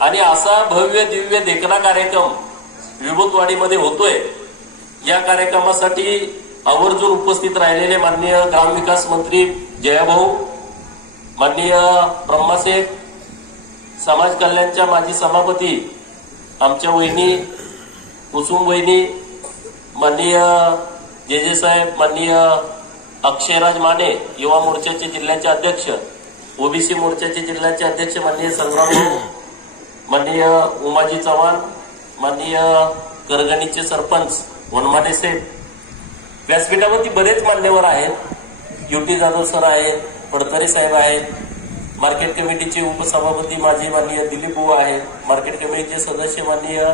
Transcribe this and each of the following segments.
आणि असा भव्य दिव्य देखणा कार्यक्रम विभूतवाडीमध्ये होतोय। या कार्यक्रमासाठी आवर्जून उपस्थित राहिलेले माननीय ग्रामविकास मंत्री जयाभाऊ, माननीय ब्रह्मासेठ, समाज कल्याणच्या माजी सभापती आमच्या वहिनी कुसुम वहिनी, माननीय जे साहेब, माननीय अक्षयराज माने, युवा मोर्चाचे जिल्ह्याचे अध्यक्ष, ओबीसी मोर्चाचे जिल्ह्याचे अध्यक्ष माननीय संग्राम भाऊ, माननीय उमाजी चव्हाण, माननीय करगणीचे सरपंच वनमाने साहेब, व्यासपीठावरती बरेच मान्यवर आहेत। युटी जाधव सर आहेत, फडतरे साहेब आहेत, मार्केट कमिटीचे उपसभापती माजी माननीय दिलीप बुवा आहेत, मार्केट कमिटीचे सदस्य माननीय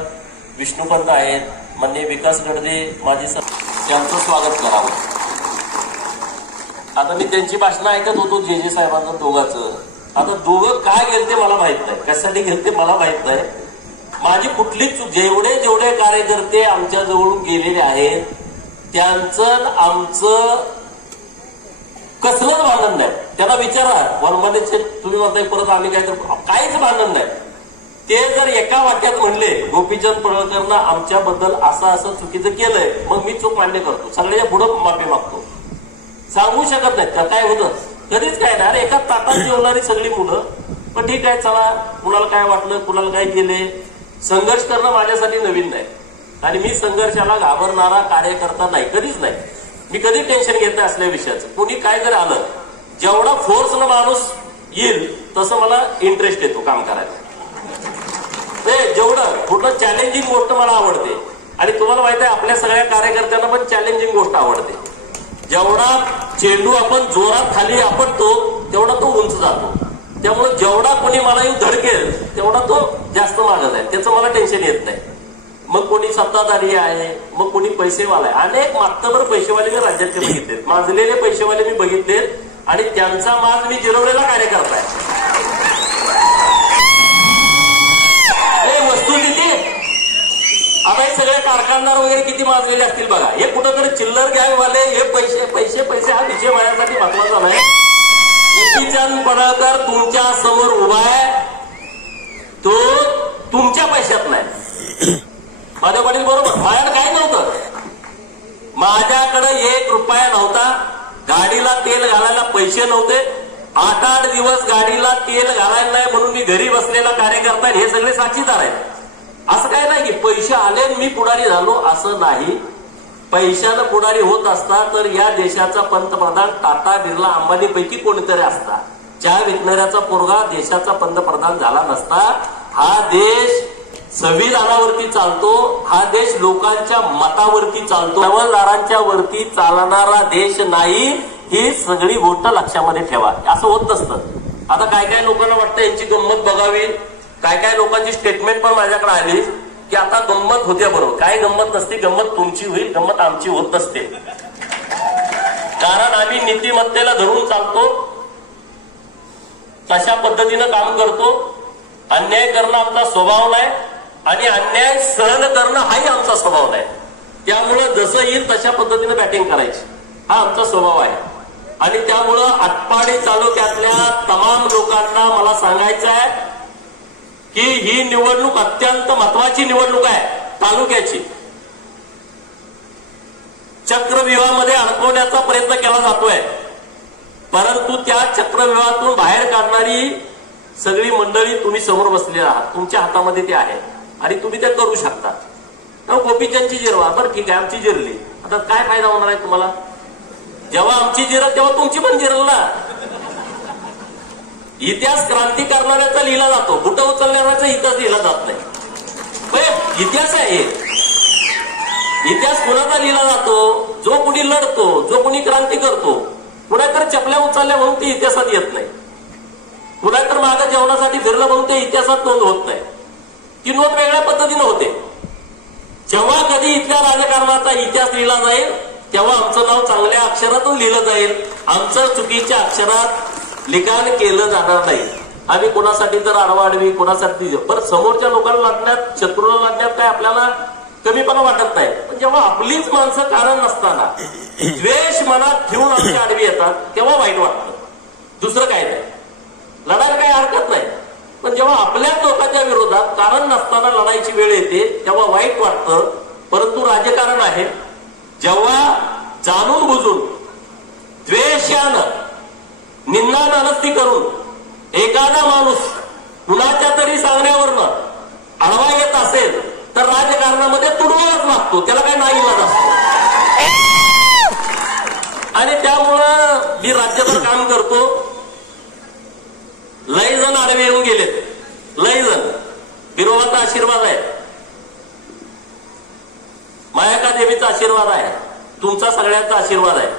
विष्णुपंत आहेत, माननीय विकास गडदे माजी त्यांचं स्वागत करावं। आता मी त्यांची भाषणं ऐकत होतो जे साहेबांचं दोघांचं। आता दोघं काय गेलते मला माहित नाही, कशासाठी गेलते मला माहित नाही। माझी कुठलीच जेवढे कार्यकर्ते आमच्या जवळून गेलेले आहेत त्यांचं आमचं कसलंच भांडण नाही। त्यांना विचारा वनमानेचे, तुम्ही म्हणताय परत आम्ही काय करतो, काहीच भांडण नाही। ते जर एका वाक्यात म्हणले गोपीचंद पडळकरनं आमच्याबद्दल असं चुकीचं केलंय, मग मी चूक मान्य करतो, सगळ्याच्या पुढं माफी मागतो। सांगू शकत नाहीत का काय होतं, कधीच काय नाही। एका ताटात जेवणारी सगळी मुलं, पण ठीक आहे चला, कुणाला काय वाटलं, कुणाला काय केले, संघर्ष करणं माझ्यासाठी नवीन नाही आणि मी संघर्षाला घाबरणारा कार्यकर्ता नाही, कधीच नाही। मी कधी टेन्शन घेत नाही असल्या विषयाचं। कोणी काय जर आलं, जेवढा फोर्सनं माणूस येईल तसं मला इंटरेस्ट येतो काम करायला। जेवढं कुठलं चॅलेंजिंग गोष्ट मला आवडते आणि तुम्हाला माहिती आहे आपल्या सगळ्या कार्यकर्त्यांना पण चॅलेंजिंग गोष्ट आवडते। जेवढा चेंडू आपण जोरात खाली आपटतो तेवढा तो उंच जातो, त्यामुळे जेवढा कोणी मला येऊन धडकेल तेवढा तो जास्त मागत आहे, त्याचं मला टेन्शन येत नाही। मग कोणी सत्ताधारी आहे, मग कोणी पैसेवाला आहे, अनेक मागतभर पैसेवाले मी राज्यातले बघितलेत, माजलेले पैसेवाले मी बघितलेत आणि त्यांचा माज मी जिरवलेला कार्यकर्ता आहे। वस्तुस्थिती आता हे सगळे कारखानदार वगैरे किती माजलेले असतील बघा। हे कुठंतरी चिल्लर गँगवाले हे पैसे पैसे पैसे हा विषय माझ्यासाठी महत्वाचा नाही। गोपीचंद पडळकर तुमच्या समोर उभा आहे, तो तुमच्या पैशात नाही। माझ्या पाटील बरोबर, माझ्याकडे काही नव्हतं, माझ्याकडे 1 रुपया नव्हता, गाडीला तेल घालायला पैसे नव्हते, 8 दिवस गाडीला तेल घालायला नाही म्हणून मी घरी बसलेला कार्यकर्ता, हे सगळे साक्षीदार आहेत। असं काय नाही की पैसे आले मी पुढारी झालो, असं नाही। पैशानं पुढारी होत असता तर या देशाचा पंतप्रधान टाटा बिर्ला अंबानी पैकी कोणीतरी असता, चहा विकणाऱ्याचा पोरगा देशाचा पंतप्रधान झाला नसता। हा देश संविधानावरती चालतो, हा देश लोकांच्या मतावरती चालतो, हवालदारांच्या वरती चालणारा देश नाही। ही सगळी गोष्ट लक्षामध्ये ठेवा, असं होत नसतं। आता काय काय लोकांना वाटतं यांची गंमत बघावी, काय काय लोकांची स्टेटमेंट पण माझ्याकडे आली की आता गंमत होते, बरोबर काय गंमत नसते, गंमत तुमची होईल, गंमत आमची होत नसते। कारण आम्ही नीतिमत्तेला धरून चालतो, तशा पद्धतीनं काम करतो। अन्याय करणं आमचा स्वभाव नाही आणि अन्याय सहन करणं हाही आमचा स्वभाव नाही। त्यामुळं जसं येईल तशा पद्धतीनं बॅटिंग करायची हा आमचा स्वभाव आहे। आणि त्यामुळं आटपाडी तालुक्यातल्या तमाम लोकांना मला सांगायचं आहे की ही निवडणूक अत्यंत महत्वाची निवडणूक आहे तालुक्याची। चक्रव्यूहामध्ये अडकवण्याचा प्रयत्न केला जातोय, परंतु त्या चक्रव्यूहातून बाहेर काढणारी सगळी मंडळी तुम्ही समोर बसलेली आहात, तुमच्या हातामध्ये ते आहे आणि तुम्ही ते करू शकता। गोपीचंदची जिरवा, बरं ठीक आहे आमची जिरली, आता काय फायदा होणार आहे तुम्हाला? जेव्हा आमची जिरल तेव्हा तुमची पण जिरल ना। इतिहास क्रांती करणाऱ्याचा लिहिला जातो, बुटं उचलणाऱ्याचा इतिहास लिहिला जात नाही। इतिहास आहे, इतिहास कुणाचा लिहिला जातो? जो कुणी लढतो, जो कुणी क्रांती करतो। कुणाकडे चपल्या उचलल्या म्हणून ते इतिहासात येत नाही, कुणाकडे मागे जेवणासाठी फिरलं म्हणून ते इतिहासात नोंद होत नाही। ती नोंद वेगळ्या पद्धतीनं होते। जेव्हा कधी इथल्या राजकारणाचा इतिहास लिहिला जाईल तेव्हा आमचं नाव चांगल्या अक्षरातून लिहिलं जाईल, आमचं चुकीच्या अक्षरात लिखाण केलं जाणार नाही। आम्ही कोणासाठी तर आडवाडवी कोणासाठी बरं समोरच्या लोकांना लढण्यात, शत्रूला लढण्यात काय आपल्याला कमीपणा वाटत नाही, पण जेव्हा आपलीच माणसं कारण नसताना द्वेष मनात ठेवून आमची आडवी येतात तेव्हा वाईट वाटतं, दुसरं काय नाही। लढायला काही हरकत नाही, पण जेव्हा आपल्याच लोकांच्या विरोधात कारण नसताना लढायची वेळ येते तेव्हा वाईट वाटतं. परंतु राजकारण आहे. जेव्हा जाणून बुजून द्वेषानं निंदा नालस्ती करून एखादा माणूस कुणाच्या तरी सांगण्यावरनं आडवा येत असेल तर राजकारणामध्ये तुडवायलाच लागतो. त्याला काय नाही इलाज असतो. आणि त्यामुळं मी राज्यभर काम करतो. लय जण आडवे येऊन गेलेत. लय जण. बिरोबाचा आशीर्वाद आहे. मायाका देवीचा आशीर्वाद आहे. तुमचा सगळ्यांचा आशीर्वाद आहे.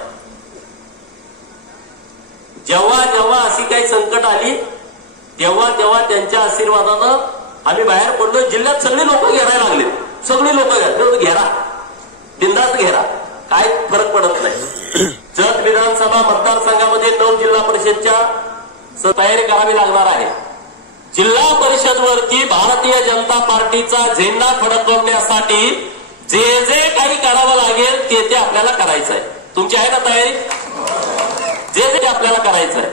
जेव्हा जेव्हा अशी काही संकट आली तेव्हा तेव्हा त्यांच्या आशीर्वादानं आम्ही बाहेर पडलो. जिल्ह्यात सगळी लोक घेरायला लागले. सगळी लोक घेरा, बिंदास घेरा, काय फरक पडत नाही. जत विधानसभा मतदारसंघामध्ये 9 जिल्हा परिषदच्या तयारी करावी लागणार आहे. जिल्हा परिषदवरती भारतीय जनता पार्टीचा झेंडा फडकवण्यासाठी जे जे काही करावं लागेल ते ते आपल्याला करायचं आहे. तुमची आहे ना तयारी? जे जे आपल्याला करायचं आहे.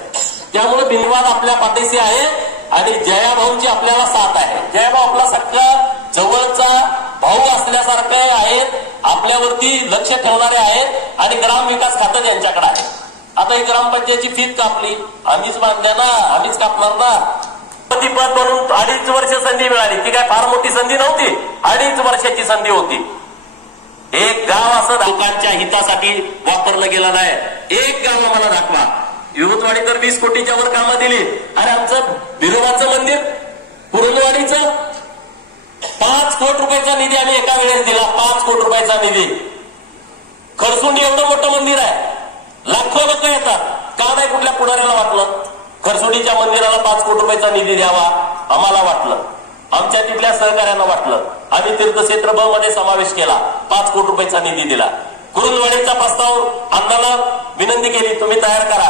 त्यामुळे बिनवाद आपल्या पाठीशी आहे आणि जयाभाऊंची आपल्याला साथ आहे. जयाभाऊ आपला सगळा जवळचा भाऊ असल्यासारखे आहेत. आपल्यावरती लक्ष ठेवणारे आहेत आणि ग्रामविकास खातं त्यांच्याकडे आहे. आता ही ग्रामपंचायतची फीस कापली, आम्हीच बांधल्या ना, आम्हीच कापणार ना. पद म्हणून 2.5 वर्ष संधी मिळाली. ती काय फार मोठी संधी नव्हती. 2.5 वर्षाची संधी होती. एक गाव असं लोकांच्या हितासाठी वापरलं गेलं नाही. एक गाव आम्हाला दाखवा. युवतवाडी तर 20 कोटीच्या वर कामं दिली. आणि आमचं बिरोबाचं मंदिर पुरंदवाडीचं 5 कोटी रुपयाचा निधी आम्ही एका वेळेस दिला. 5 कोटी रुपयाचा निधी. खरसुंडी एवढं मोठं मंदिर आहे. लाखो लोक येतात. का नाही कुठल्या पुढाऱ्याला वाटलं खरसुंडीच्या मंदिराला 5 कोटी रुपयाचा निधी द्यावा? आम्हाला वाटलं. आमच्या तिथल्या सहकार्यांना वाटलं. आम्ही तीर्थक्षेत्र ब मध्ये समावेश केला. 5 कोटी रुपयाचा निधी दिला. कुरुंदवाडीचा प्रस्ताव अण्णाला विनंती केली, तुम्ही तयार करा.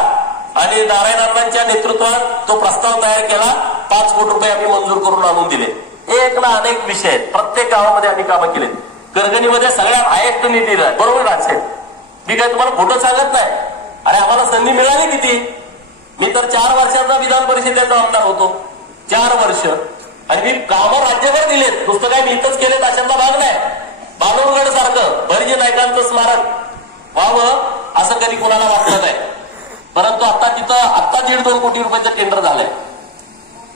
आणि नारायण अण्णांच्या नेतृत्वात तो प्रस्ताव तयार केला. 5 कोटी रुपये आम्ही मंजूर करून आणून दिले. एक ना अनेक विषय आहेत. प्रत्येक गावामध्ये आम्ही कामं केले. करगणीमध्ये सगळ्यात हायेस्ट निधी दिला. बरोबर राहते. मी काय तुम्हाला खोटं सांगत नाही. अरे आम्हाला संधी मिळाली किती? मी तर 4 वर्षाचा विधान परिषदेचा आमदार होतो. 4 वर्ष. आणि मी कामं राज्यभर दिलेत. नुसतं काय मी इथंच केलेत अशातला भाग नाही. बालुरगड सारखं बर्जे नायकांचं स्मारक व्हावं असं कधी कोणाला वाटलं नाही. परंतु आता तिथं 1.5-2 कोटी रुपयाचं टेंडर झालंय.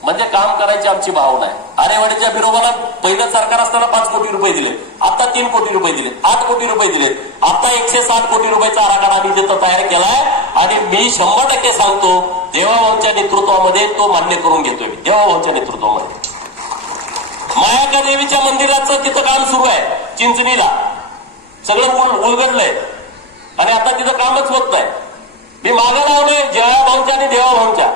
म्हणजे काम करायची आमची भावना आहे. आरेवाडीच्या बिरोबाला पहिलं सरकार असताना 5 कोटी रुपये दिले. आता 3 कोटी रुपये दिले. 8 कोटी रुपये दिले. आता 160 कोटी रुपयाचा आराखडा आम्ही तिथं तयार केलाय. आणि मी 100% सांगतो देवाभाऊंच्या नेतृत्वामध्ये तो मान्य करून घेतोय. मी देवाभाऊंच्या नेतृत्वामध्ये मायाका देवीच्या मंदिराचं तिथं काम सुरू आहे. चिंचणीला सगळं उलगडलंय आणि आता तिथं कामच होत नाही. मी मागं लावलोय जयाभाऊंच्या आणि देवाभाऊंच्या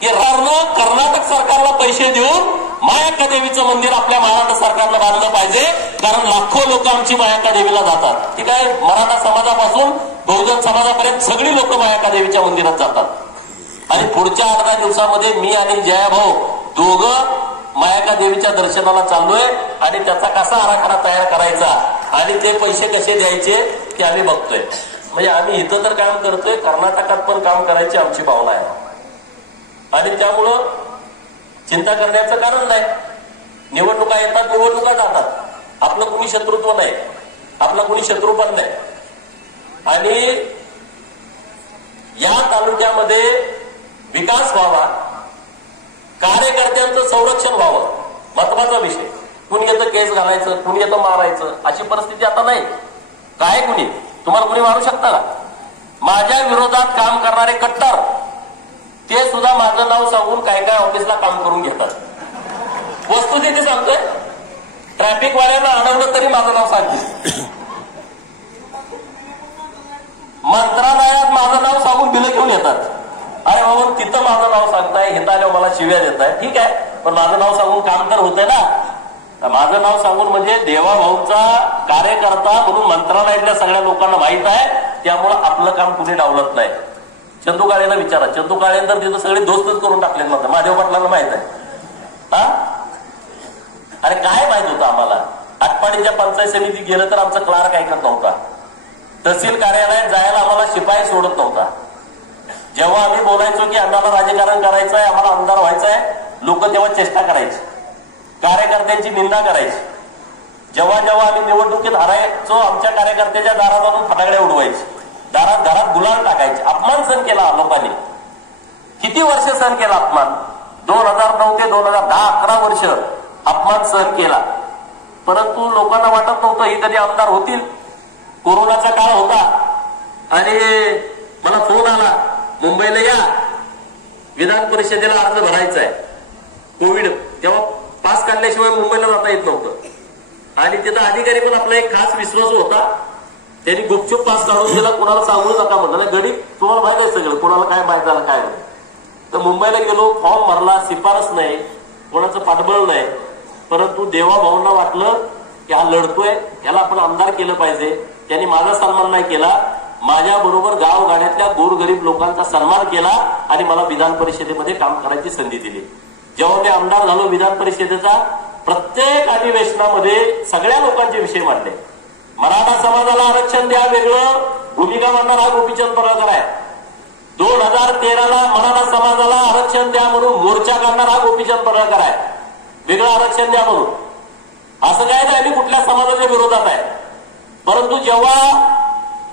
की कर्नाटक सरकारला पैसे देऊन मायाका देवीचं मंदिर आपल्या महाराष्ट्र सरकारला बांधलं पाहिजे. कारण लाखो लोक आमची मायाका देवीला जातात. ठीक आहे. मराठा समाजापासून बहुजन समाजापर्यंत सगळी लोक मायाका देवीच्या मंदिरात जातात. आणि पुढच्या 8-10 दिवसामध्ये मी आणि जयाभाऊ दोघं मायाका देवीच्या दर्शनाला चाललोय. आणि त्याचा कसा आराखडा तयार करायचा आणि ते पैसे कसे द्यायचे ते आम्ही बघतोय. म्हणजे आम्ही इथं तर काम करतोय, कर्नाटकात पण काम करायची आमची भावना आहे. आणि त्यामुळं चिंता करण्याचं कारण नाही. निवडणुका येतात, निवडणुका जातात. आपलं कुणी शत्रुत्व नाही. आपला कुणी शत्रू पण नाही. आणि या तालुक्यामध्ये विकास व्हावा, कार्यकर्त्यांचं संरक्षण व्हावं, महत्वाचा विषय. कुणी येतं केस घालायचं, कुणी येतं मारायचं, अशी परिस्थिती आता नाही. काय कुणी तुम्हाला कुणी मारू शकता का? माझ्या विरोधात काम करणारे कट्टर ते सुद्धा माझं नाव सांगून काय काय ऑफिसला काम करून घेतात. वस्तुस्थिती सांगतोय. ट्रॅफिक वाल्यांना अडवलं तरी माझं नाव सांगते. मंत्रालयात माझं नाव सांगून बिलं घेऊन येतात. अरे बाबा तिथं माझं नाव सांगताय, हिथं आल्यावर मला शिव्या देताय. ठीक आहे, पण माझं नाव सांगून काम तर होतंय ना. माझं नाव सांगून म्हणजे देवाभाऊचा कार्यकर्ता म्हणून मंत्रालयातल्या सगळ्या लोकांना माहित आहे. त्यामुळं आपलं काम कुठे डावलत नाही. चंदू काळेला विचारा. चंदू काळे तर तिथं सगळे दोस्तच करून टाकलेत. माझं महादेव पाटलांना माहित आहे. हा अरे काय माहित होतं आम्हाला? आटपाडीच्या पंचायत समिती गेलं तर आमचा क्लार्क ऐकत नव्हता. तहसील कार्यालयात जायला आम्हाला शिपाई सोडत नव्हता. जेव्हा आम्ही बोलायचो की आम्हाला राजकारण करायचं आहे, आम्हाला आमदार व्हायचं आहे, लोक तेव्हा चेष्टा करायची, कार्यकर्त्यांची निंदा करायची. जेव्हा जेव्हा आम्ही निवडणुकीत हारायचो आमच्या कार्यकर्त्याच्या दारातून फटाकड्या उडवायचे, दारात घरात गुलाल टाकायचे. अपमान सहन केला लोकांनी. किती वर्ष सहन केला अपमान? 2009 ते 2010 11 वर्ष अपमान सहन केला. परंतु लोकांना वाटत नव्हतं ही कधी आमदार होतील. कोरोनाचा काळ होता आणि मला फोन आला, मुंबईला या, विधान परिषदेला अर्ज भरायचा आहे. कोविड तेव्हा पास काढल्याशिवाय मुंबईला जाता येत नव्हतं. आणि तिथं अधिकारी पण आपला एक खास विश्वास होता, त्यांनी गुपचूप पास काढून दिला. कोणाला सांगू नका म्हणलं. गणित तुम्हाला माहित आहे सगळं, कोणाला काय माहित झालं काय नाही. तर मुंबईला गेलो, फॉर्म भरला, शिफारस नाही, कोणाचं पाठबळ नाही. परंतु देवाभाऊंना वाटलं की हा लढतोय, याला आपण आमदार केलं पाहिजे. त्यांनी माझा सन्मान नाही केला, माझ्या बरोबर गावगाड्यातल्या गोरगरीब लोकांचा सन्मान केला आणि मला विधान परिषदेमध्ये काम करायची संधी दिली. जेव्हा मी आमदार झालो विधान परिषदेचा, प्रत्येक अधिवेशनामध्ये सगळ्या लोकांचे विषय मांडले. मराठा समाजाला आरक्षण द्या वेगळं भूमिका मांडणार हा गोपीचंद पडळकर आहे. 2013ला मराठा समाजाला आरक्षण द्या म्हणून मोर्चा काढणार हा गोपीचंद पडळकर आहे, वेगळं आरक्षण द्या म्हणून. असं काय नाही आम्ही कुठल्या समाजाच्या विरोधात आहे. परंतु जेव्हा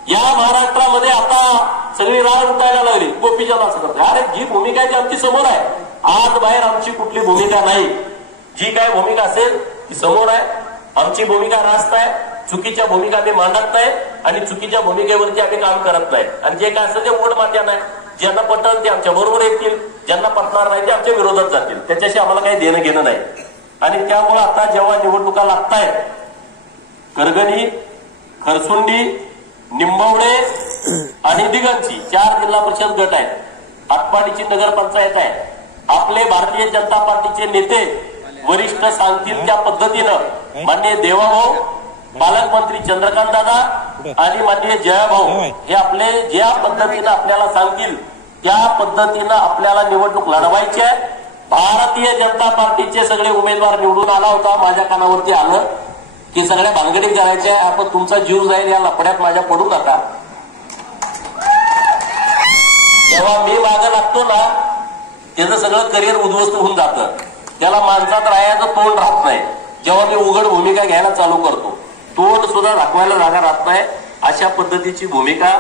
या महाराष्ट्रामध्ये आता सगळी राळ उठायला लागली, गोपीचंद असं करतो. अरे जी भूमिका आहे ती आमची समोर आहे, आत बाहेर आमची कुठली भूमिका नाही. जी काय भूमिका असेल ती समोर आहे. आमची भूमिका रास्त आहे, चुकीच्या भूमिका आम्ही मांडत नाही आणि चुकीच्या भूमिकेवरती आम्ही काम करत नाही. आणि जे काय असेल ते उघड माध्यम आहे. ज्यांना पटल ते आमच्या बरोबर येतील, ज्यांना पटणार नाही ते आमच्या विरोधात जातील. त्याच्याशी आम्हाला काही देणं घेणं नाही. आणि त्यामुळे आता जेव्हा निवडणुका लागतायत, करगणी, खरसुंडी, निंबवडे आणि दिगंची 4 जिल्हा परिषद गट आहेत, आटपाडीची नगरपंचायत आहे. आपले भारतीय जनता पार्टीचे नेते वरिष्ठ सांगतील त्या पद्धतीनं माननीय देवाभाऊ, पालकमंत्री चंद्रकांत दादा आणि माननीय जयाभाऊ हे आपले ज्या पद्धतीनं आपल्याला सांगतील त्या पद्धतीनं आपल्याला निवडणूक लढवायची आहे. भारतीय जनता पार्टीचे सगळे उमेदवार निवडून आला होता. माझ्या कानावरती आलं की सगळ्या भानगडी करायच्या, आपण तुमचा जीव जाईल या लफड्यात माझ्या पडू नका. जेव्हा मी मागं लागतो ना त्याचं सगळं करिअर उद्ध्वस्त होऊन जातं. त्याला माणसात राहायचं तोंड राहत नाही. जेव्हा मी उघड भूमिका घ्यायला चालू करतो तोंड सुद्धा दाखवायला जागा राहत नाही. अशा पद्धतीची भूमिका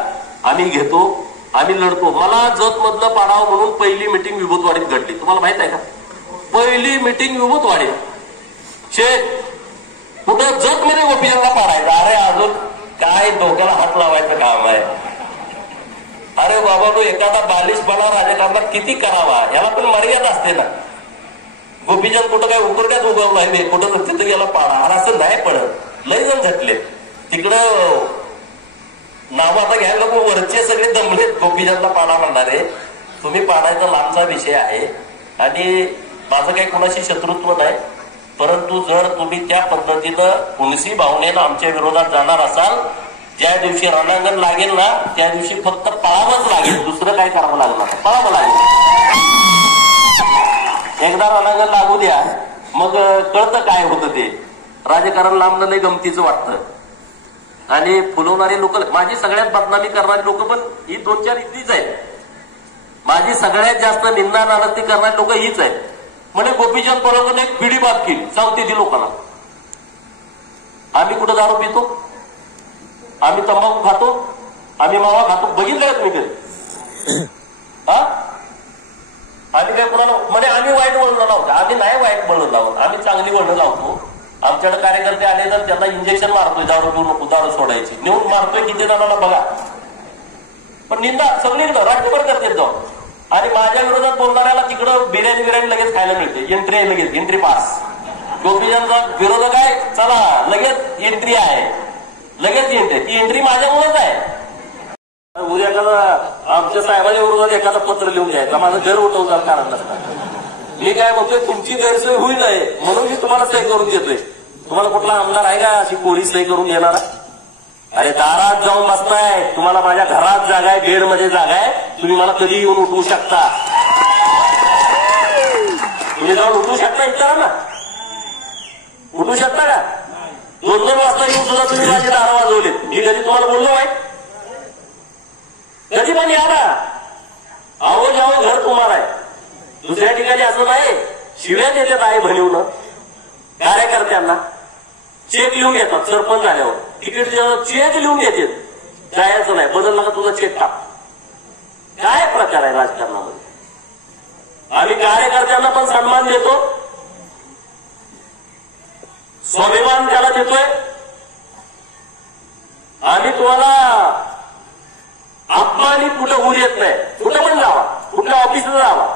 आम्ही घेतो, आम्ही लढतो. मला जतमधलं पाडावं म्हणून पहिली मिटिंग विभूतवाडीत घडली. तुम्हाला माहित आहे का? पहिली मिटिंग विभूतवाडीत. कुठं जत मध्ये गोपीचंदला पाडायचं. अरे अजून काय डोक्याला हात लावायचं काम आहे? अरे बाबा तो एखादा बालिशपणा राजकारणात किती करावा याला पण मर्यादा असते ना. गोपीचंद कुठं काय उकरड्यात उगवला आहे, कुठं तिथं गेला पाडा. अरे असं नाही पडत. लय जण झटले तिकडं. नाव आता घ्यायला नको, वरचे सगळे दमलेत गोपीचंदला पाडा म्हणणारे. तुम्ही पाडायचा लांबचा विषय आहे आणि माझं काही कुणाशी शत्रुत्व नाही. परंतु जर तुम्ही त्या पद्धतीनं पुनसी भावनेनं आमच्या विरोधात जाणार असाल, ज्या दिवशी रणांगण लागेल ना त्या दिवशी फक्त पळावंच लागेल, दुसरं काय करावं लागणार, पळावं लागेल. एकदा रणांगण लागू द्या मग कळतं काय होतं ते. राजकारण लांबणं लय गमतीचं वाटतं. आणि फुलवणारे लोक, माझी सगळ्यात बदनामी करणारी लोक पण ही 2-4 इथलीच आहेत. माझी सगळ्यात जास्त निंदा नाराजगी करणारी लोक हीच आहेत. म्हणजे गोपीचंद पडळकरने एक पिढी बात केली, सांगते ती लोकांना. आम्ही कुठं दारू पितो, आम्ही तंबाखू खातो, आम्ही मावा खातो, बघितलं का तुम्ही कधी? आम्ही काय कुणाला म्हणजे आम्ही वाईट वळण लावतो? आम्ही नाही वाईट वळण लावत, आम्ही चांगली वळण लावतो. आमच्याकडे कार्यकर्ते आले तर त्यांना इंजेक्शन मारतोय, दारू पिऊ नको, दारू सोडायची, नेऊन मारतोय किती जणांना बघा. पण निंदा सगळी राज्यभर करते जाऊन. आणि माझ्या विरोधात बोलणाऱ्याला तिकडं बिर्याणी लगेच खायला मिळते, एंट्री लगेच, एंट्री पास. गोपीचंदचा विरोधक आहे, चला लगेच एंट्री आहे, लगेच एंट्री. ती एंट्री माझ्यामुळेच आहे. उद्या एखादा आमच्या साहेबांच्या विरोधात एखादा पत्र लिहून द्यायचा, माझं घर उठवणार कारण नसतं. मी काय म्हणतोय, तुमची गैरसोय होईल नाही म्हणून मी तुम्हाला सही करून देतोय. तुम्हाला कुठला आमदार आहे का अशी कोणी सही करून देणारा? अरे दारात जाऊन बसताय, तुम्हाला माझ्या घरात जागा आहे, बेडमध्ये जागा आहे, तुम्ही मला कधी येऊन उठवू शकता. तुम्ही जाऊन उठवू शकता, विचारा ना, उठवू शकता का? 2-2 वाजता येऊन सुद्धा तुम्ही माझी दारं वाजवले. मी कधी तुम्हाला बोललो आहे? कधी पण या ना. आहो जाओ घर तुम्हाला आहे. दुसऱ्या ठिकाणी असं नाही. शिव्या देतात आई बहिणीनं कार्यकर्त्यांना, चेक लिहून घेतात सरपंच झाल्यावर, तिकीट चेक लिहून घेतात, जायचं नाही, बदलला का तुझा चेक टाक. काय प्रकार आहे राजकारणामध्ये? आम्ही कार्यकर्त्यांना पण सन्मान देतो, स्वाभिमान त्याला देतोय. आम्ही तुम्हाला अपमानित कुठं होऊ देत नाही. कुठं पण जावा, कुठल्या ऑफिसला जावा,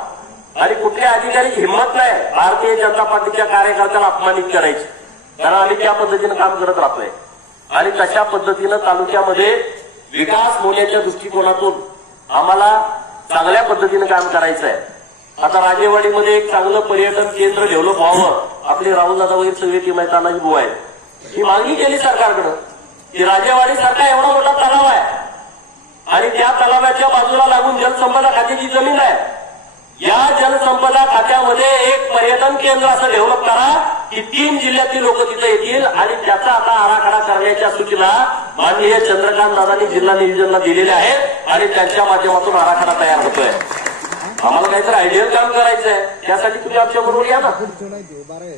आणि कुठल्या अधिकारी हिंमत नाही भारतीय जनता पार्टीच्या कार्यकर्त्याला अपमानित करायची, कारण आम्ही त्या पद्धतीनं काम करत राहतोय. आणि तशा पद्धतीनं तालुक्यामध्ये विकास होण्याच्या दृष्टिकोनातून आम्हाला चांगल्या पद्धतीनं काम करायचं आहे. आता राजेवाडीमध्ये एक चांगलं पर्यटन केंद्र डेव्हलप व्हावं, आपले राहुलदादा वगैरे सगळे टीम आहे, तानाजी बुवा आहे, ही मागणी केली सरकारकडं की राजेवाडी सारखा एवढा मोठा तलाव आहे आणि त्या तलावाच्या बाजूला लागून जलसंपदा खात्याची जमीन आहे. या जलसंपदा खात्यामध्ये एक पर्यटन केंद्र असं डेव्हलप करा की 3 जिल्ह्यातील लोक तिथे येतील. आणि त्याचा आता आराखडा करण्याच्या सूचना माननीय चंद्रकांत दादांनी जिल्हा नियोजनला दिलेल्या आहेत आणि त्यांच्या माध्यमातून आराखडा तयार होतोय. आम्हाला काहीतरी आयडियल काम करायचं आहे, त्यासाठी तुम्ही आमच्या बरोबर या ना.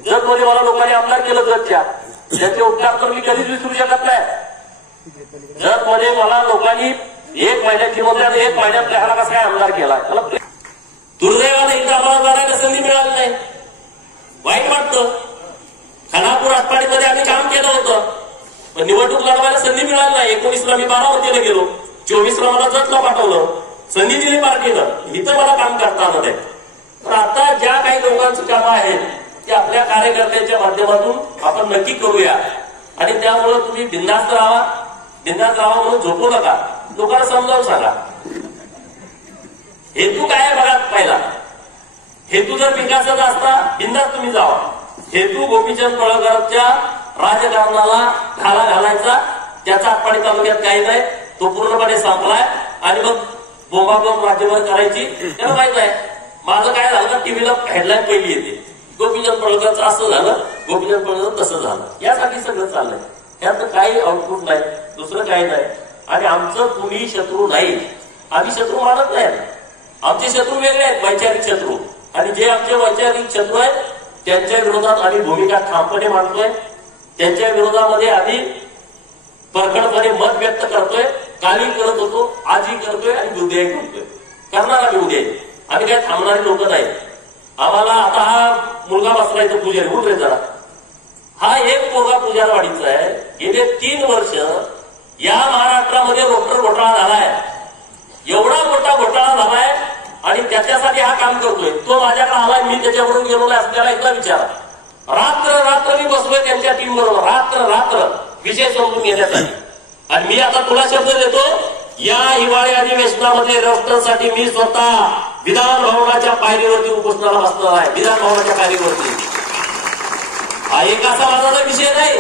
जतमध्ये मला लोकांनी आमदार केलं, जतच्या त्याचे उपचार तर मी कधीच विसरू शकत नाही. जतमध्ये मला लोकांनी 1 महिन्याची म्हणतात, 1 महिन्यात त्याला कसा काय आमदार केला. दुर्दैवाने इथं आम्हाला लढायला संधी मिळाली नाही, वाईट वाटतं. खानापूर आटपाडीमध्ये आम्ही काम केलं होतं, पण निवडणूक लढवायला संधी मिळाली नाही. 19ला मी बारामतीला गेलो, 24ला मला जतला पाठवलं, संधी दिली पार्टीनं, इथं मला काम करता आलं नाही. तर आता ज्या काही लोकांची कामं आहेत ते आपल्या कार्यकर्त्यांच्या माध्यमातून आपण नक्की करूया. आणि त्यामुळे तुम्ही बिनधास्त राहा, बिनधास्त राहा म्हणून झोपू नका. लोकांना समजावून सांगा हेतू काय आहे बघा. पहिला हेतू जर विकासाचा असता बिनधास्त तुम्ही जावा. हेतू गोपीचंद पडळकरच्या राजकारणाला खाला घालायचा, त्याचा आटपाडी तालुक्यात काही नाही, तो पूर्णपणे संपलाय. आणि मग बोंबाबोंब राज्यभर करायची त्याला माहित आहे. माझं काय झालं का टीव्हीला हेडलाईन पहिली येते, गोपीचंद पडळकरचं असं झालं, गोपीचंद पडळकर तसं झालं, यासाठी सगळं चाललंय. यात काही आउटपुट नाही, दुसरं काही नाही. आणि आमचं कुणी शत्रू नाही, आम्ही शत्रू मानत नाही. आमचे शत्रू वेगळे आहेत, वैचारिक शत्रू. आणि जे आमचे वैचारिक शत्रू आहेत त्यांच्या विरोधात आम्ही भूमिका ठामपणे मांडतोय, त्यांच्या विरोधामध्ये आम्ही परखडपणे मत व्यक्त करतोय. कालही करत होतो, आजही करतोय आणि उद्याही करतोय, करणार आम्ही उद्या. आम्ही काय थांबणारी लोक नाही. आम्हाला आता हा मुलगा बसला इथं पुजारी, उठ रे जरा, हा एक पोरगा पुजारवाडीचा आहे. गेले 3 वर्ष या महाराष्ट्रामध्ये रोटर घोटाळा झालाय, एवढा मोठा घोटाळा झालाय आणि त्याच्यासाठी हा काम करतोय. तो माझ्याकडे आलाय, मी त्याच्यावरून गेलो नाही असं त्याला एकदा विचारा. रात्र मी बसलोय त्यांच्या टीम बरोबर, रात्र विषय समजून घेण्यासाठी. आणि मी आता तुला शब्द देतो, या हिवाळी अधिवेशनामध्ये रोस्टरसाठी मी स्वतः विधान भवनाच्या पायरीवरती उपोषणाला बसणार आहे. विधान भवनाच्या पायरीवरती. हा एका समाजाचा विषय नाही,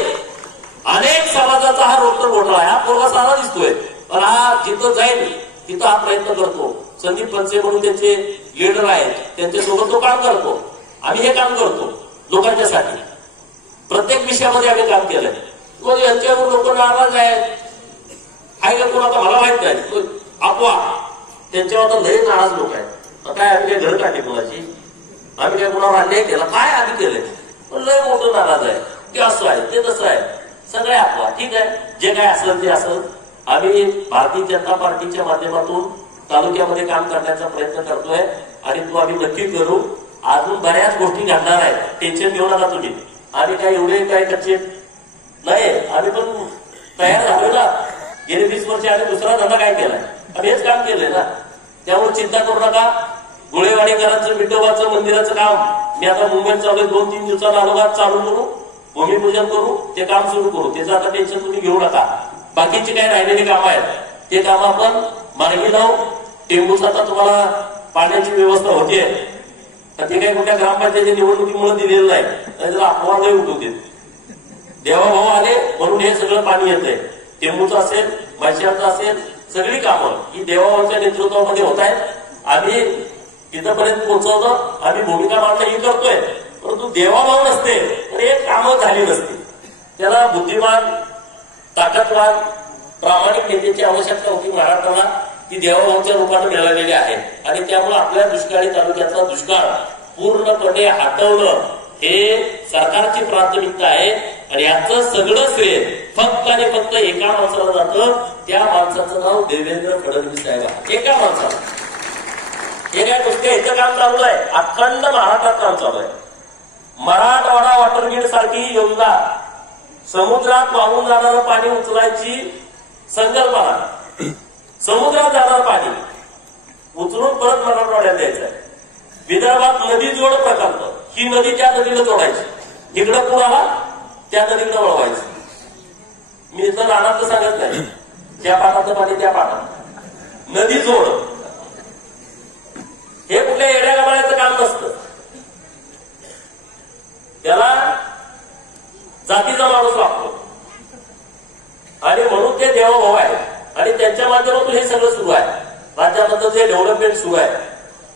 अनेक समाजाचा हा रोस्टर घोटाळा आहे. हा पोरगा साधा दिसतोय, पण हा जिथं जाईल तिथं हा प्रयत्न करतो. संदीप पंचे म्हणून त्यांचे लीडर आहेत, त्यांच्यासोबत तो काम करतो. आम्ही हे काम करतो लोकांच्यासाठी. प्रत्येक विषयामध्ये आम्ही काम केलंय. मग यांच्यावर लोक नाराज आहेत, काय का कोणाचा मला माहित नाही, अफवा त्यांच्यावर आता लय नाराज लोक आहेत. काय आम्ही काय घर काढली कोणाची, आम्ही काय कोणावर अन्याय केला, काय आम्ही केलंय, पण लय मोठं नाराज आहे. ते असं आहे, ते तसं आहे, सगळे अफवा. ठीक आहे, जे काय असेल ते असेल. आम्ही भारतीय जनता पार्टीच्या माध्यमातून तालुक्यामध्ये काम करण्याचा प्रयत्न करतोय आणि तो आम्ही नक्की करू. अजून बऱ्याच गोष्टी घडणार आहेत, टेन्शन घेऊ नका तुम्ही. आम्ही काय एवढे काय कच्चे नाही, आम्ही पण तयार झालोय ना. गेले 20 वर्ष आम्ही दुसरा धंदा काय केलाय, आम्ही हेच काम केलंय ना. त्यामुळे चिंता करू नका. गुळेवाडीकरांचं विठोबाचं मंदिराचं काम मी आता मुंबईत चालू 2-3 दिवसात अनुभवात चालू करू, भूमिपूजन करू, ते काम सुरू करू. त्याचं आता टेन्शन तुम्ही घेऊ नका. बाकीची काही राहिलेली कामं आहेत ते काम आपण मार्गी लावू. टेंबूचा आता तुम्हाला पाण्याची व्यवस्था होतीये, ते काही कुठल्या ग्रामपंचायतीच्या निवडणुकीमुळे दिलेलं नाही, त्याला अफवा नाही उठवते. देवाभाऊ आले म्हणून हे सगळं पाणी येतंय. टेंबूचं असेल, म्हैशाळचं असेल, सगळी कामं ही देवाभाऊच्या नेतृत्वामध्ये होत आहेत. आम्ही इथंपर्यंत पोहोचवतो, आम्ही भूमिका मांडणं ही करतोय. परंतु देवाभाऊ नसते तर एक कामं झाली नसती. त्याला बुद्धिमान, ताकदवान, प्रामाणिक नेत्याची आवश्यकता होती महाराष्ट्राला. ती देवाभाऊच्या रूपाने मिळालेली आहे. आणि त्यामुळे आपल्या दुष्काळी तालुक्याचा दुष्काळ पूर्णपणे हटवणं हे सरकारची प्राथमिकता आहे. आणि याचं सगळं श्रेय फक्त आणि फक्त एका माणसाला जातं. त्या माणसाचं नाव देवेंद्र फडणवीस साहेब. एका माणसाला. हे काय गोष्टी इथं काम चालू आहे. अखंड महाराष्ट्रात काम चालू आहे. मराठवाडा वॉटरग्रीड सारखी योजना, समुद्रात वाहून जाणारं पाणी उचलायची संकल्पना, समुद्रात जाणारं पाणी उचलून परत मराठवाड्यात द्यायचं आहे. विदर्भात नदी जोड प्रकल्प, ही नदी त्या नदीला जोडायची, इकडं पुराला त्या नदीकडे वळवायचं. मी इथं रानातलं सांगत नाही, त्या पाटातलं पाणी त्या पाटात, नदी जोड. हे कुठल्या येड्या गमाळ्याचं काम नसतं. त्याला जातीचा माणूस लागतो आणि म्हणून ते देवभाव आहे. आणि त्यांच्या माध्यमातून हे सगळं सुरू आहे. राज्यामध्ये जे डेव्हलपमेंट सुरू आहे,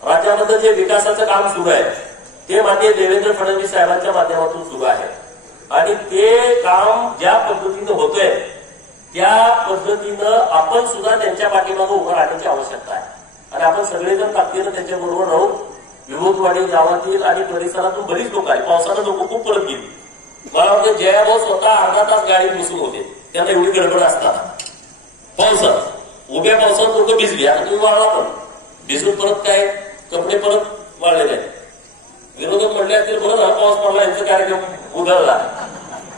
राज्यामध्ये जे विकासाचं काम सुरू आहे, ते माननीय देवेंद्र फडणवीस साहेबांच्या माध्यमातून सुरू आहे. आणि ते काम ज्या पद्धतीनं होतंय त्या पद्धतीनं आपण सुद्धा त्यांच्या पाठीमागे उभं राहण्याची आवश्यकता आहे. आणि आपण सगळेजण ताकदीनं त्यांच्याबरोबर राहून विभूतवाडी गावातील आणि परिसरातून बरीच लोक आहेत. पावसानं लोक खूप परत गेली. मला वाटतं जयाभाऊ स्वतः अर्धा तास गाडीत बसून होते. त्यांना एवढी गडबड असतात. पावसात उभ्या पावसात लोक भिजली. आता तुम्ही वाळला पण भिजून परत काय कपडे परत वाळलेले आहेत. विरोधक म्हणले असतील बरं झाला पाऊस पडला, यांचा कार्यक्रम उधळला.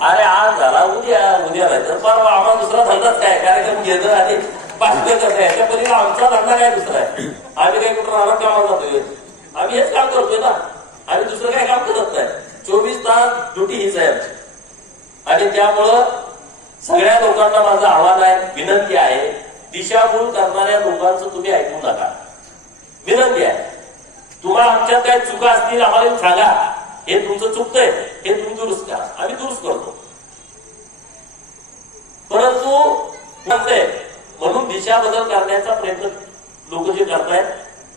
अरे आज झाला, उद्या नाही तर परवा. आम्हाला दुसरा धंदाच काय, कार्यक्रम घेणं आणि भाषण करणं. याच्या पलीकडे आमचा धंदा काय दुसरा आहे. आम्ही काही कुठं राहणार कामाला जातोय, आम्ही हेच काम करतोय ना. आम्ही दुसरं काही काम करत नाही. 24 तास ड्युटी हीच आहे आमची. आणि त्यामुळं सगळ्या लोकांना माझं आव्हान आहे, विनंती आहे, दिशाभूल करणाऱ्या लोकांचं तुम्ही ऐकू नका. विनंती आहे, तुम्हाला आमच्यात काही चुका असतील आम्हाला सांगा. हे तुमचं चुकतंय, हे तुम्ही दुरुस्त करा, आम्ही दुरुस्त करतो. परंतु म्हणून दिशा बदल करण्याचा प्रयत्न लोक जे करतायत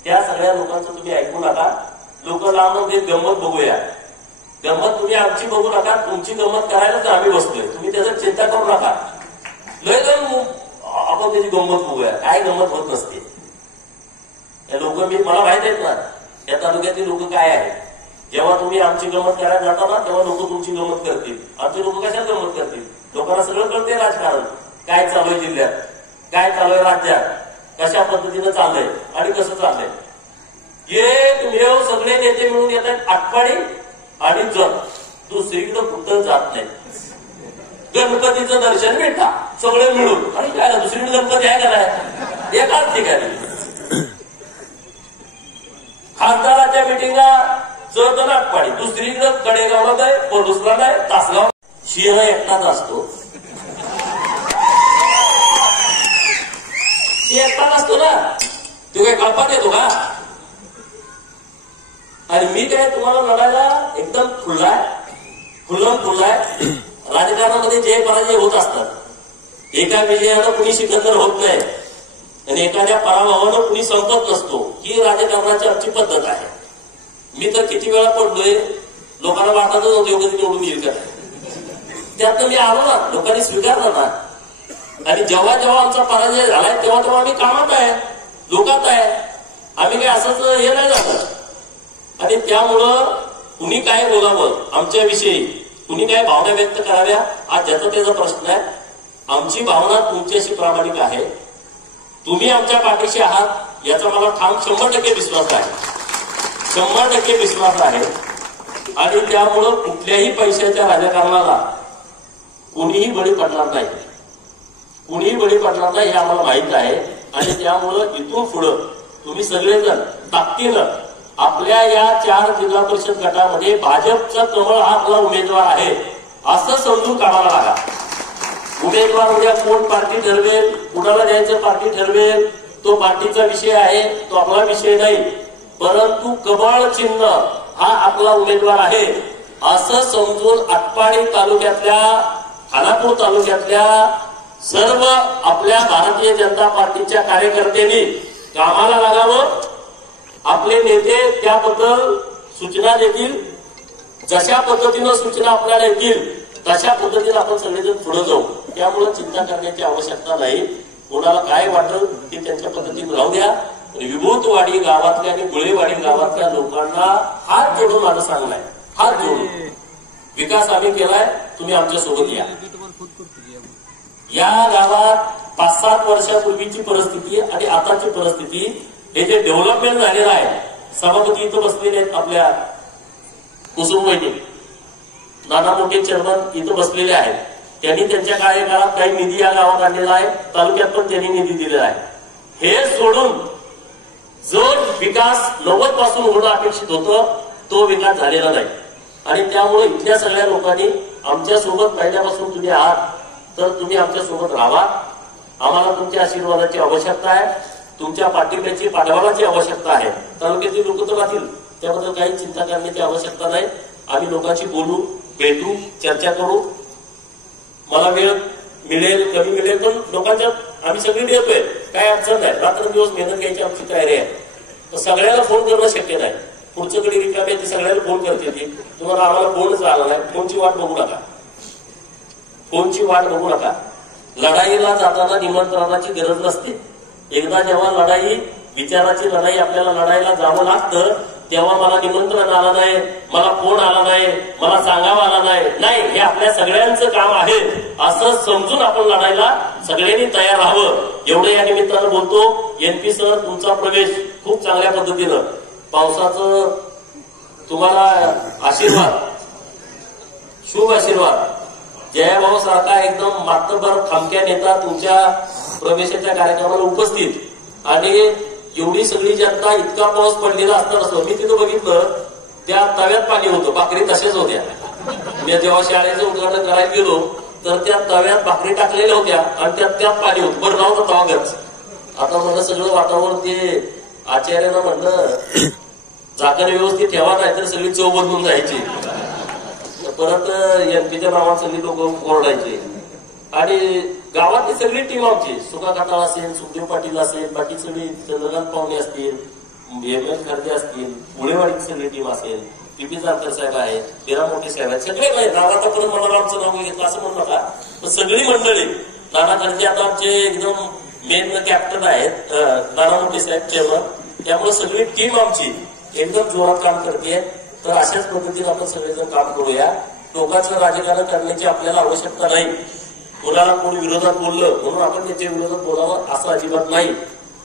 त्या सगळ्या लोकांचं तुम्ही ऐकू नका. लोक लांब एक गंमत बघूया. गंमत तुम्ही आमची बघू नका, तुमची गंमत करायलाच आम्ही बसतोय. तुम्ही त्याचं चिंता करू नका. लय आपण त्याची गंमत बघूया. काय गंमत होत नसते. हे लोक मला माहित आहेत ना या तालुक्यातील लोक काय आहेत. जेव्हा तुम्ही आमची गंमत करायला जाता ना तेव्हा लोक तुमची गंमत करतील. आमचे लोक कशाला गंमत करतील. लोकांना सगळं कळते राजकारण काय चालू आहे, जिल्ह्यात काय चालू आहे, राज्यात कशा पद्धतीनं चाललंय आणि कसं चाललंय. एकमेव सगळे नेते मिळून येत आहेत आटपाडी आणि जत. दुसरीकडे कुठं जात नाही. गणपतीचं दर्शन मिळता सगळे मिळून. आणि काय दुसरीकडे गणपती आहे का नाही, एकाच ठिकाणी. खासदाराच्या मिटिंगला जत आटपाडी, दुसरीकडे कडेगावला नाही, पडुसला नाही, तासगाव. शिर एकटाच असतो. एकटाच असतो ना, तो काय कल्पात येतो का. आणि मी काय तुम्हाला लढायला एकदम खुल्लाय. राजकारणामध्ये जय पराजय होत असतात. एका विजयानं कुणी सिकंदर होत नाही आणि एखाद्या पराभवानं कुणी संपत नसतो. ही राजकारणाची आमची पद्धत आहे. मी तर किती वेळा पडलोय, लोकांना वाटतच होतं योग्य निवडून येईल का. त्यातनं मी आलो ना, लोकांनी स्वीकारलं ना. आणि जेव्हा जेव्हा आमचा पराजय झालाय तेव्हा तेव्हा आम्ही कामात आहे, लोकात आहे. आम्ही काय असंच हे नाही झालं. आणि त्यामुळं कुणी काय बोलावं आमच्याविषयी, कुणी काय भावना व्यक्त कराव्या, आज ज्याचा त्याचा प्रश्न आहे. आमची भावना तुमच्याशी प्रामाणिक आहे. तुम्ही आमच्या पाठीशी आहात याचा मला ठाम 100% विश्वास आहे. 100% विश्वास आहे. आणि त्यामुळं कुठल्याही पैशाच्या राजकारणाला कुणीही बळी पडणार नाही. कुणीही बळी पडणार नाही हे आम्हाला माहित आहे. आणि त्यामुळं इथून पुढं तुम्ही सगळेजण ताकदीनं आपल्या या 4 जिल्हा परिषद गटामध्ये भाजपचा कमळ हा आपला उमेदवार आहे असं समजून कामाला लागा. उमेदवार उद्या कोण पार्टी ठरवेल, कुणाला द्यायचं पार्टी ठरवेल, तो पार्टीचा विषय आहे, तो आपला विषय नाही. परंतु कमळ चिन्ह हा आपला उमेदवार आहे असं समजून आटपाडी तालुक्यातल्या, खानापूर तालुक्यातल्या सर्व आपल्या भारतीय जनता पार्टीच्या कार्यकर्त्यांनी कामाला लागावं. आपले नेते त्याबद्दल सूचना देतील. जशा पद्धतीनं सूचना आपल्याला येतील तशा पद्धतीने आपण सगळेजण पुढे जाऊ. त्यामुळे चिंता करण्याची आवश्यकता नाही. कोणाला काय वाटलं ते त्यांच्या पद्धतीने राहू द्या. विभूतवाडी गावातल्या आणि गुळेवाडी गावातल्या लोकांना हात जोडून माझं सांगणं आहे, हात जोडून विकास आम्ही केलाय, तुम्ही आमच्या सोबत या. या गावात 5-7 वर्षापूर्वीची परिस्थिती आणि आताची परिस्थिती, हे जे डेव्हलपमेंट झालेलं आहे, सभापती इथं बसलेले आहेत आपल्या कुसुम वहिनी, नाना मोठे चेअरमन इथं बसलेले आहेत. त्यांनी त्यांच्या कार्यकाळात काही निधी या गावात आणलेला आहे, तालुक्यात पण त्यांनी निधी दिलेला आहे. हे सोडून जो विकास 90 पासून होणं अपेक्षित होतं तो विकास झालेला नाही. आणि त्यामुळे इथल्या सगळ्या लोकांनी आमच्या सोबत पहिल्यापासून तुम्ही आहात, तर तुम्ही आमच्या सोबत राहा. आम्हाला तुमच्या आशीर्वादाची आवश्यकता आहे, तुमच्या पाठिंब्याची पाठबळाची आवश्यकता आहे. तालुक्यातील लोक तर राहतील, त्याबद्दल काही चिंता करण्याची आवश्यकता नाही. आम्ही लोकांशी बोलू, भेटू, चर्चा करू. मला वेळ मिळेल कमी मिळेल पण लोकांच्या आम्ही सगळी देतोय, काय अडचण नाही. रात्रंदिवस मेहनत घ्यायची आमची तयारी आहे. तर सगळ्याला फोन करणं शक्य नाही. पुढच्या कडी रिकामी आहे ती सगळ्याला फोन करते ती. तुम्हाला आम्हाला फोनच आला नाही, फोनची वाट बघू नका, फोनची वाट बघू नका. लढाईला जाताना निमंत्रणाची गरज नसते. एकदा जेव्हा लढाई, विचाराची लढाई आपल्याला लढायला जावं लागतं, तेव्हा मला निमंत्रण आलं नाही, मला फोन आला नाही, मला सांगावं आला नाही, हे आपल्या सगळ्यांचं काम आहे असं समजून आपण लढायला सगळ्यांनी तयार राहावं. एवढं या निमित्तानं बोलतो. एनपी सर, तुमचा प्रवेश खूप चांगल्या पद्धतीनं, पावसाचं तुम्हाला आशीर्वाद, शुभ आशीर्वाद. जयाभाऊ सारखा एकदम मातबर खामक्या नेता तुमच्या प्रवेशाच्या कार्यक्रमाला उपस्थित, आणि एवढी सगळी जनता, इतका पाऊस पडलेला असताना मी तिथं बघितलं त्या तव्यात पाणी होतं, भाकरी तशाच होत्या. मी जेव्हा शाळेचं उद्घाटन करायला गेलो तर त्या तव्यात भाकरी टाकलेल्या होत्या आणि त्यात पाणी होतं. बरं नव्हतं तवागच. आता म्हणलं सगळं वातावरण, ते आचार्यानं म्हणलं झाकण व्यवस्थित ठेवा, नाही तर सगळी चव बदलून जायची. परत एनपीच्या नावात सगळी लोक ओरडायचे. आणि गावातली सगळी टीम आमची, सुका काटाळ असेल, सुखदेव पाटील असेल, बाकी सगळी चंद्रकांत पाहुणे असतील, एम.एस. खर्गे असतील, मुळेवाडीची सगळी टीम असेल, पी.पी. जानकर साहेब आहे, बिरा मोठे साहेब आहेत, सगळे नाही. नावाचा परत मला आमचं नाव घेतलं असं म्हणू नका, पण सगळी मंडळी. नाना खर्गे आता आमचे एकदम मेन कॅप्टन आहेत, नाना मोठे साहेब चेअरमन. त्यामुळे सगळी टीम आमची एकदम जोरात काम करते. तर अशाच पद्धतीने आपण सगळेजण काम करूया. टोकाचं राजकारण करण्याची आपल्याला आवश्यकता नाही. कोणाला कोण विरोधात बोललं म्हणून आपण त्याच्या विरोधात बोलावं असं अजिबात नाही.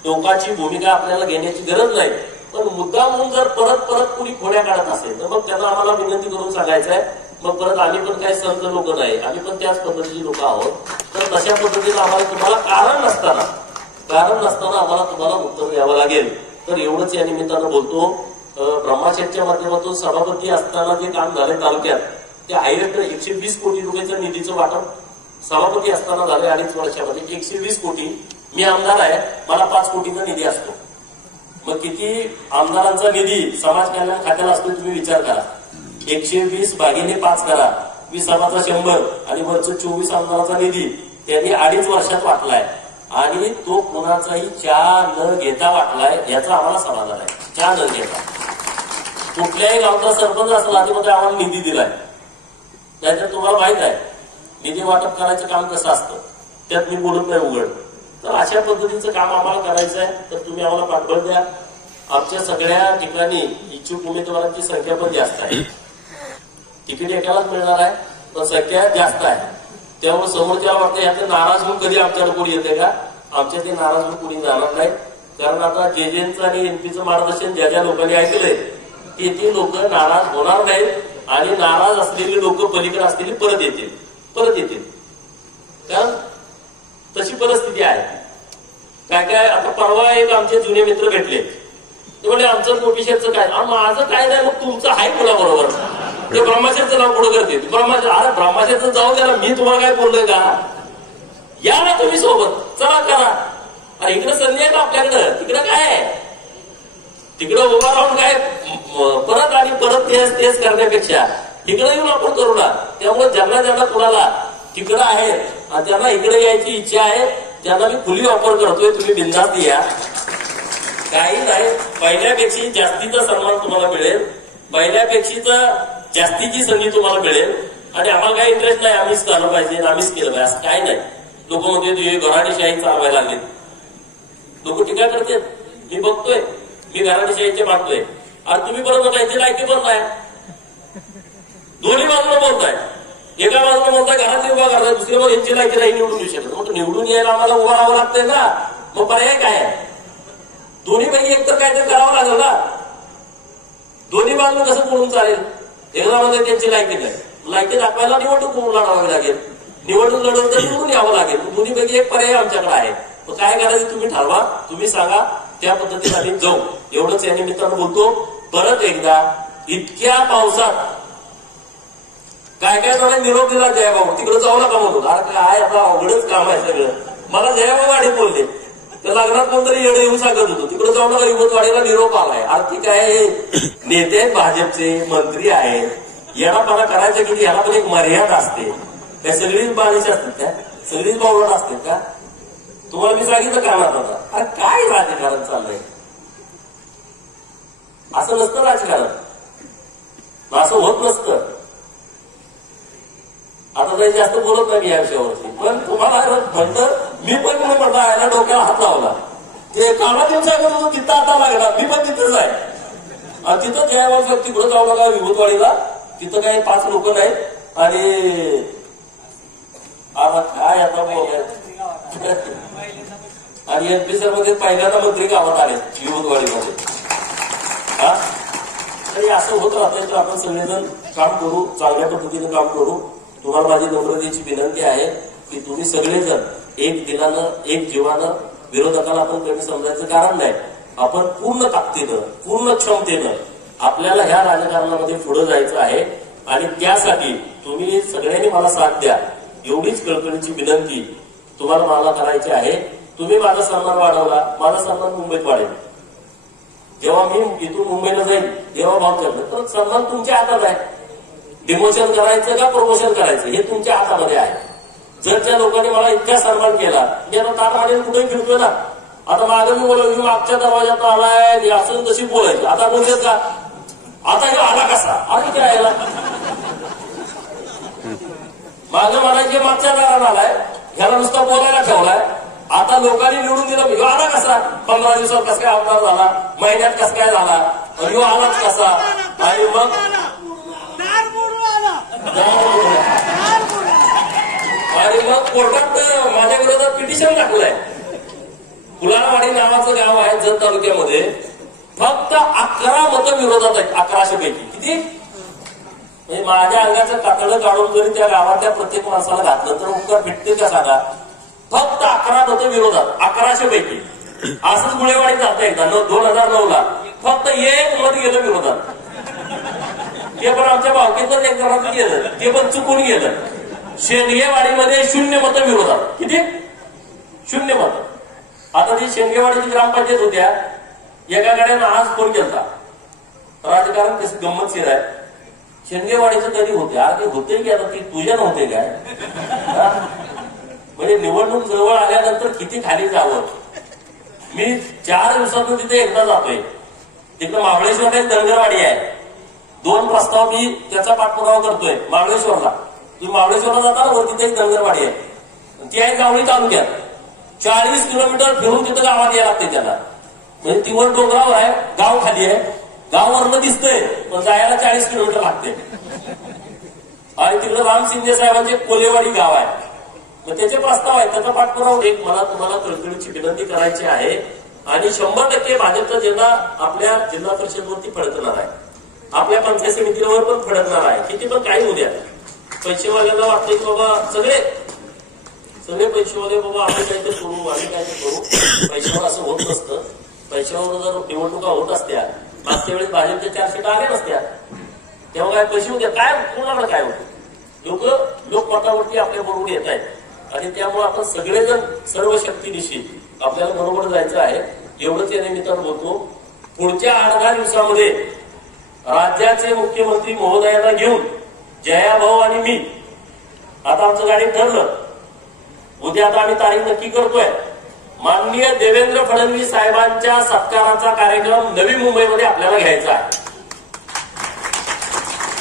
टोकाची भूमिका आपल्याला घेण्याची गरज नाही. पण मुद्दा म्हणून जर परत परत कुणी खोड्या काढत असेल तर मग त्यांना आम्हाला विनंती करून सांगायचं आहे. मग परत आम्ही पण काही संत लोक नाही, आम्ही पण त्याच पद्धतीची लोक आहोत. तर तशा पद्धतीने आम्हाला तुम्हाला कारण नसताना आम्हाला तुम्हाला उत्तर द्यावं लागेल. तर एवढंच या निमित्तानं बोलतो. ब्रह्माशेठच्या माध्यमातून सभापती असताना जे काम झालंय तालुक्यात, ते हायवेस्ट 120 कोटी रुपयाचं निधीचं वाटप सभापती असताना झाले. 2.5 वर्षामध्ये 120 कोटी. मी आमदार आहे, मला 5 कोटीचा निधी असतो. मग किती आमदारांचा निधी समाज कल्याण खात्याला असतो तुम्ही विचार करा. 120 भागिले 5 करा, 20 100 आणि वरचं 24 आमदाराचा निधी त्यांनी 2.5 वर्षात वाटलाय. आणि तो कुणाचाही चहा न घेता वाटलाय, याचा आम्हाला समाधान आहे. चहा न घेता. कुठल्याही गावचा सरपंच असला मध्ये आम्हाला निधी दिलाय. नाहीतर तुम्हाला माहित आहे निधी वाटप करायचं काम कसं असतं, त्यात मी बोलत नाही उघड. तर अशा पद्धतीचं काम आम्हाला करायचं आहे. तर तुम्ही आम्हाला पाठबळ द्या. आमच्या सगळ्या ठिकाणी इच्छुक उमेदवारांची संख्या पण जास्त आहे. तिकीट एकालाच मिळणार आहे, पण संख्या जास्त आहे. त्यामुळे समोरच्याला वाटतं यातले नाराज होऊन कधी आमच्याकडे कोणी येते का? आमच्या ते नाराज होऊन कोणी जाणार नाही. कारण आता जेजेंचं आणि एनपीचं मार्गदर्शन ज्या ज्या लोकांनी ऐकलंय ते लोक नाराज होणार नाहीत. आणि नाराज असलेली लोक पलीकडे असलेली परत येतील. कारण तशी परिस्थिती आहे. काय आता परवा एक आमचे जुने मित्र भेटले, ते म्हणजे आमचं गोपीशेठचं काय, माझं काय नाही, मग तुमचं आहे कोणाबरोबर? ते ब्रह्माशेठचं नाव पुढे करते. अरे ब्रह्माशेठचं जाऊ द्या ना, मी तुम्हाला काय बोललोय का? या ना तुम्ही सोबत, चला करा. अरे इकडे संधी आहे का आपल्याकडं? तिकडं काय आहे? तिकडं उभा राहून काय परत आणि परत तेच करण्यापेक्षा इकडे येऊन आपण करू ना. त्यामुळे ज्यांना कुणाला तिकडं आहे त्यांना इकडे यायची इच्छा आहे, त्यांना मी खुली ऑफर करतोय, तुम्ही बिनधास्त या. काही नाही, पहिल्यापेक्षा जास्तीचा सन्मान तुम्हाला मिळेल, पहिल्यापेक्षा जास्तीची संधी तुम्हाला मिळेल. आणि आम्हाला काही इंटरेस्ट नाही आम्हीच झालं पाहिजे, आम्हीच केलं पाहिजे, असं काही नाही. लोक म्हणते घराणेशाही चालवायला लागले, लोक टीका करतात. मी बघतोय, मी घराण्याचे मागतोय आणि तुम्ही बरोबर यांची लायकी बोलताय, दोन्ही बाजूला बोलताय. एका बाजूला बोलताय घरात उभा करताय, दुसरी बाजू यांची लायकी नाही निवडून येऊ शकत. मग निवडून यायला आम्हाला उभा राहावं लागतंय ना, मग पर्याय काय आहे? दोन्हीपैकी एकतर काहीतरी करावं लागेल ना. दोन्ही बाजूला कसं बोलून चालेल? एकदा मध्ये त्यांची लायकी नाही, लायकी दाखवायला निवडणूक लढावी लागेल, निवडणूक लढवून तर निवडून यावं लागेल. दोन्हीपैकी एक पर्याय आमच्याकडे आहे. मग काय करायचं तुम्ही ठरवा, तुम्ही सांगा, त्या पद्धतीने आम्ही जाऊ. एवढंच या निमित्तानं बोलतो. परत एकदा इतक्या पावसात काय काय जणांनी निरोप दिला जयाभाऊ, तिकडे जाऊ नका म्हणून. अरे काय आता अवघडच काम आहे सगळं. मला जयाभाऊ वाढी बोलले, त्या लग्नात कोणतरी येणं येऊन सांगत होतो, तिकडे जाऊ नका, युवतवाडीला निरोप आलाय. अरे ती काय नेते आहेत, भाजपचे मंत्री आहेत, येणापणा करायचं की याला पण एक मर्यादा असते. त्या सगळीच बालिश असतात का? सगळीच बावळट असते का? तुम्हाला मी सांगितलं कामात आता. अरे काय राजकारण चाललंय? असं नसतं राजकारण, असं होत नसतं. आता काही जास्त बोलत नाही मी या विषयावरती, पण तुम्हाला म्हणतं मी पण म्हणलं याला डोक्याला हात लावला. ते कामात येऊन सांगत होतो तिथं आता लागला, मी पण तिथंच आहे. आणि तिथं जयाभाऊ तिकडं जाऊ नका विभूतवाडीला, तिथं काही 5 लोक नाहीत. आणि आता काय आता आणि एनपीसीआर मध्ये पहिल्यांदा मंत्री गावात आले विभूतवाडीमध्ये. हा तरी असं होत राहतंय तर आपण सगळेजण काम करू, चांगल्या पद्धतीने काम करू. तुम्हाला माझी नम्रतेची विनंती आहे की तुम्ही सगळेजण एक दिलानं, एक जीवानं विरोधकाला आपण कमी समजायचं कारण नाही. आपण पूर्ण ताकदीनं, पूर्ण क्षमतेनं आपल्याला ह्या राजकारणामध्ये पुढे जायचं आहे. आणि त्यासाठी तुम्ही सगळ्यांनी मला साथ द्या, एवढीच कळकळीची विनंती तुम्हाला मला करायची आहे. तुम्ही माझा सन्मान वाढवला, माझा सन्मान मुंबईत वाढेल. जेव्हा मी इथून मुंबईला जाईल तेव्हा भाव करतो, तर सन्मान तुमच्या हातात आहे. डिमोशन करायचं का प्रमोशन करायचं हे तुमच्या हातामध्ये आहे. जर त्या लोकांनी मला इतका सन्मान केला, मी आता तार मानेल कुठेही फिरतोय ना. आता मागे मी बोललो की मागच्या दरवाजात आलाय असं तशी बोलायची. आता बोलतेच का आता हे आला कसा? आणि काय आला मागे म्हणायचे मागच्या दारात आलाय, ह्याला नुसता बोलायला ठेवलाय. आता लोकांनी निवडून दिलं, ह्यो आला कसा? 15 दिवसात कसं काय आमदार झाला, महिन्यात कसं काय झाला, ह्यो आलाच कसा? आणि मग आणि मग कोर्टात माझ्या विरोधात पिटिशन टाकलंय. फुलारवाडी नावाचं गाव आहे जत तालुक्यामध्ये, फक्त 11 मतं विरोधात आहेत 1100 पैकी. किती? म्हणजे माझ्या अंगाचं कातडं काढून जरी त्या गावातल्या प्रत्येक माणसाला घातलं तर उपकार भेटते का सांगा? फक्त 11 मतं विरोधात 1100 पैकी. असंच गुळेवाडी जातं एकदा 2009ला फक्त 1 मत गेलं विरोधात. ते पण आमच्या भावकीतच एक जणांचं गेलं, ते पण चुकून गेलं. शेंडगेवाडीमध्ये 0 मतं विरोधात. किती? 0 मतं. आता ती शेंडगेवाडीची ग्रामपंचायत होत्या, एका गाड्यानं आज फोन केला. राजकारण कशी गंमतशीर आहे. शेंडगेवाडीचं कधी होते? अरे होते की आता ती तुझ्या नव्हते काय? म्हणजे निवडणूक जवळ आल्यानंतर किती खाली जावं. मी 4 दिवसातून तिथे एकदा जातोय. तिथं महाबळेश्वर एक धनगरवाडी आहे. 2 प्रस्ताव मी त्याचा पाठपुरावा करतोय महाबळेश्वरला. तुम्ही महाबळेश्वरला जाता ना, तिथे एक धनगरवाडी आहे, ती आहे गावळी तालुक्यात. 40 किलोमीटर फिरून तिथं गावात यायला लागते त्याला. म्हणजे ती वर डोंगरावर आहे, गाव खाली आहे, गावावरनं दिसतंय पण जायला 40 किलोमीटर लागते. आणि तिकडे राम शिंदे साहेबांचे कोलेवाडी गाव आहे. मग त्याचे प्रस्ताव आहेत, त्याचा पाठपुरावा एक मला तुम्हाला कळकळीची विनंती करायची आहे. आणि 100% भाजपचा झेंडा आपल्या जिल्हा परिषदवरती फडकणार आहे, आपल्या पंचायत समितीवर पण फडकणार आहे. किती पण काही होऊ द्या. पैसेवाल्याला वाटतं की बाबा सगळे पैसेवाले बाबा आम्ही काहीतरी करू, आम्ही काहीतरी करू. पैशावर असं होत नसतं. पैशावर जर निवडणुका होत असत्या, मागच्या वेळेस भाजपच्या 4 सीटा आल्या नसत्या, तेव्हा काय पैसे होते काय कोणाला काय होतं? लोकमतावरती आपल्या बरोबर येत आहेत. आणि त्यामुळे आपण सगळेजण सर्व शक्तीनिशी आपल्याला बरोबर जायचं आहे. एवढंच या निमित्तानं बोलतो. पुढच्या 8 दिवसामध्ये राज्याचे मुख्यमंत्री महोदयांना घेऊन जयाभाऊ आणि मी, आता आमचं गाडी ठरलं, उद्या आता आम्ही तारीख नक्की करतोय. माननीय देवेंद्र फडणवीस साहेबांच्या सत्काराचा कार्यक्रम नवी मुंबईमध्ये आपल्याला घ्यायचा आहे.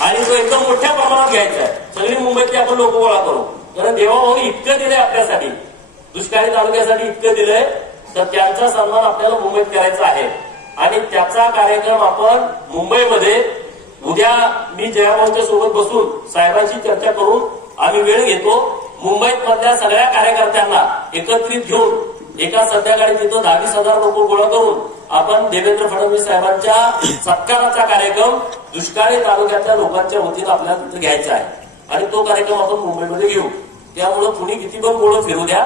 आणि तो एकदम मोठ्या प्रमाणात घ्यायचा आहे. सगळी मुंबईतली आपण लोक गोळा करू. कारण देवाभाऊ इतकं दिलंय आपल्यासाठी, दुष्काळी तालुक्यासाठी इतकं दिलंय. तर त्यांचा सन्मान आपल्याला मुंबईत करायचा आहे आणि त्याचा कार्यक्रम आपण मुंबईमध्ये उद्या मी जयाभाऊंच्या सोबत बसून साहेबांशी चर्चा करून आम्ही वेळ घेतो. मुंबईत मधल्या सगळ्या कार्यकर्त्यांना एकत्रित घेऊन एका संध्याकाळी तिथं 10,000 लोक गोळा करून आपण देवेंद्र फडणवीस साहेबांच्या सत्काराचा कार्यक्रम दुष्काळी तालुक्यातल्या लोकांच्या वतीनं आपल्याला तिथं घ्यायचा आहे आणि तो कार्यक्रम आपण मुंबईमध्ये घेऊ. त्यामुळं कुणी किती पण गोळं फिरू द्या,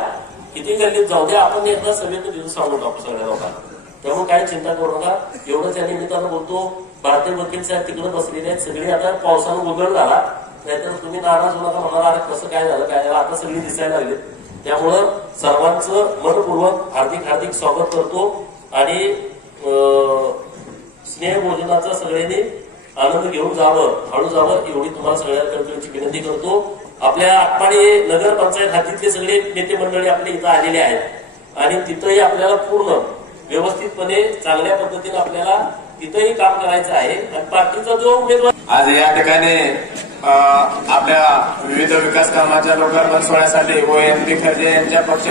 किती गल्लीत जाऊ द्या, आपण एकदा सभेत दिवस सांगू टाकू सगळ्या लोकांना. त्यामुळे काही चिंता करू नका. एवढंच या निमित्तानं बोलतो. भारतीय वकील साहेब तिकडे बसलेले आहेत सगळे. आता पावसानं गोंधळ झाला, नाहीतर तुम्ही नाराज होऊ नका, म्हणाला अरे कसं काय झालं काय झालं, आता सगळी दिसायला लागली. त्यामुळं सर्वांचं मनपूर्वक हार्दिक हार्दिक स्वागत करतो आणि स्नेहभोजनाचा सगळ्यांनी आनंद घेऊन जावं, हळू जावं एवढी तुम्हाला सगळ्यांकडे विनंती करतो. आपल्या आटपाडी नगरपंचायत हातीतले सगळे नेते मंडळी आपल्या इथं आलेले आहेत आणि तिथंही आपल्याला पूर्ण व्यवस्थितपणे चांगल्या पद्धतीने आपल्याला तिथंही काम करायचं आहे. आणि पार्टीचा जो उमेदवार आज या ठिकाणी आपल्या विविध विकास कामाच्या लोकार्पण सोहळ्यासाठी व MP खर्जे यांच्या पक्ष